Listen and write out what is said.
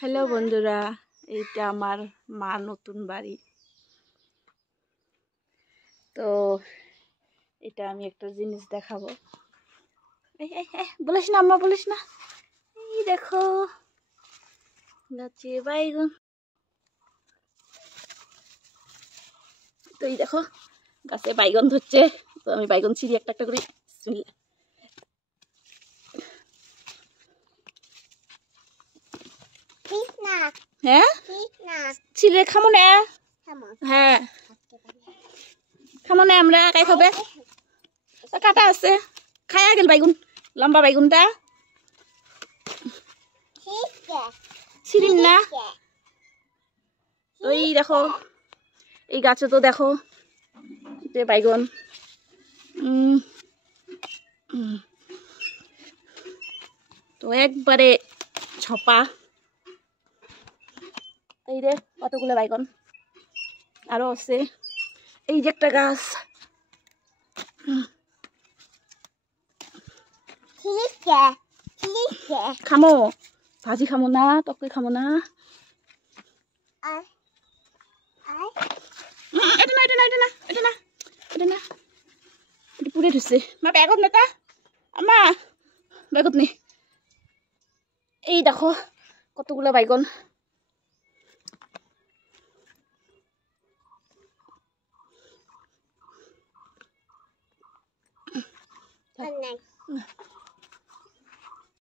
Hello বন্ধুরা, এইটা আমার মা নতুন বাড়ি। তো এটা আমি একটা জিনিস দেখাবো। বলিস না আম্মা, বলিস না। এই দেখো গাছে বাইগন। তো এই দেখো গাছে বাইগন ধরছে। তো আমি বাইগন ছিঁড়ি একটা একটা করে। হ্যাঁ, ছিঁড়ে খামো না। হ্যাঁ, খামো না আমরা। কাই খাবে? কাটা আছে, খায়া গেল বাইগুন, লম্বা বাইগুনটা ছিড়িম না। ওই দেখো এই গাছে তো দেখো যে বাইগন। তো একবারে ছপা। এই রে কতগুলো বাইগন আরো আছে। এই যে একটা গাছ। খামো, ভাজি খামো না, তকে খামো না। এটা না, এটা না, এটা না, এটা না, এটা না, এটা পুড়ে ধুছে। মা ব্যাগত নেতা আমা, ব্যাগত নে। এই দেখো কতগুলো বাইগন।